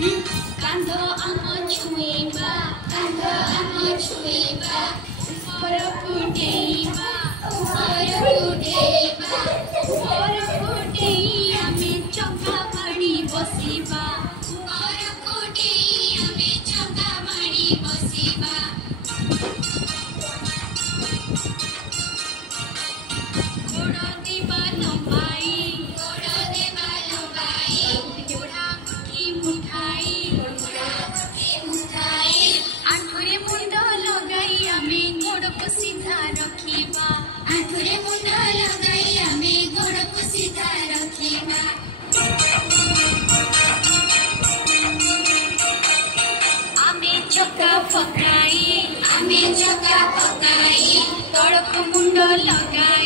कांध आम छुईबा ऊपर फुटेइबा आमे चंगा माड़ी बसिबा गोड़ देबा लंबाई गोड़ा मुठी मुठाई आठुरे मुंड लगाई आमे गोड़ को सीधा रखिबा आमे चक्का पकाई तड़क मुंड लगाई